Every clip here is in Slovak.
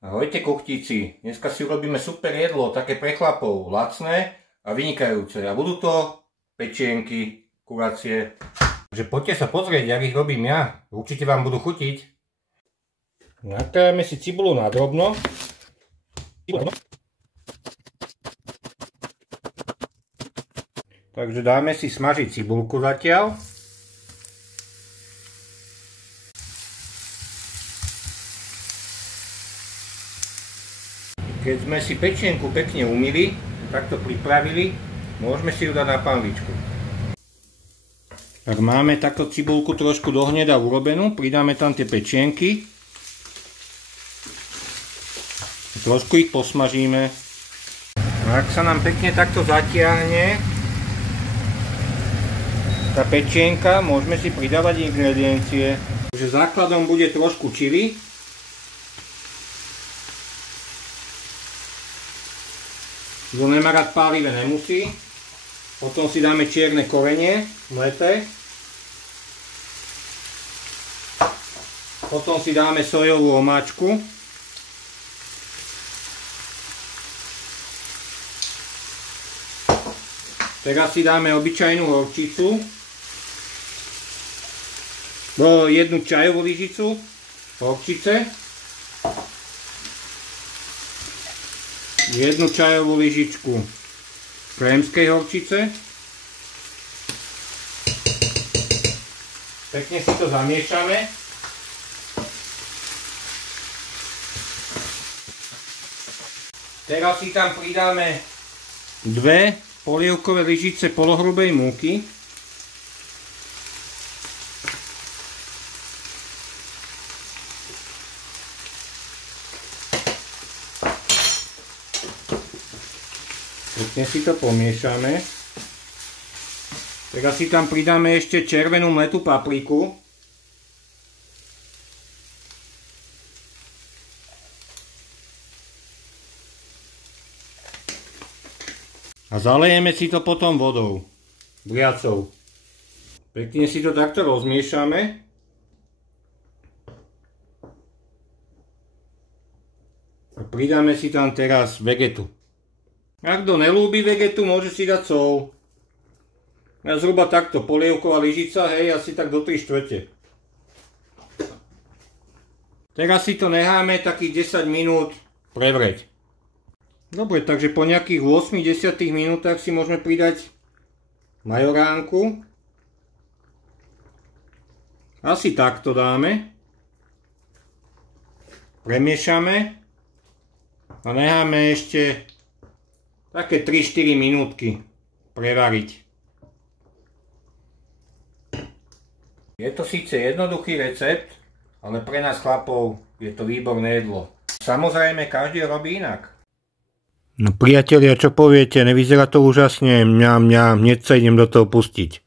Ahojte kuchtíci, dneska si urobíme super jedlo, také pre chlapov, lacné a vynikajúce. A budú to pečienky kuracie. Takže poďte sa pozrieť, jak ich robím ja. Určite vám budú chutiť. Nakrájame si cibulu na drobno. Takže dáme si smažiť cibulku zatiaľ. Keď sme si pečienku pekne umyli, takto pripravili, môžeme si ju dať na panvičku. Ak máme takto cibulku trošku do hneda urobenú, pridáme tam tie pečienky. Trošku ich posmažíme. A ak sa nám pekne takto zatiahne tá pečienka, môžeme si pridávať ingrediencie. Takže základom bude trošku čili. Kto nemá rád pálivé, nemusí. Potom si dáme čierne korenie, mleté. Potom si dáme sojovú omáčku. Teraz si dáme obyčajnú horčicu. Jednu čajovú lyžicu horčice. Jednu čajovú lyžičku krémskej horčice. Pekne si to zamiešame. Teraz si tam pridáme 2 polievkové lyžice polohrubej múky. Pekne si to pomiešame. Teraz si tam pridáme ešte červenú mletú papriku. A zalejeme si to potom vodou, vriacou. Pekne si to takto rozmiešame. A pridáme si tam teraz vegetu. Ak kto nelúbi vegetu, môže si dať sol. Ja zhruba takto, polievková lyžica, hej, asi tak do 3/4. Teraz si to necháme takých 10 minút prevrieť. Dobre, takže po nejakých 8-10 minútach si môžeme pridať majoránku. Asi takto dáme. Premiešame. A necháme ešte také 3-4 minútky prevariť. Je to síce jednoduchý recept, ale pre nás chlapov je to výborné jedlo. Samozrejme, každý robí inak. No priatelia, čo poviete, nevyzerá to úžasne, mňam, hneď sa idem do toho pustiť.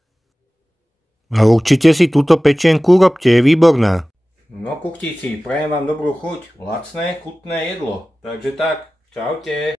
A určite si túto pečienku robte, je výborná. No kuchtíci, prajem vám dobrú chuť, lacné, chutné jedlo. Takže tak, čaute.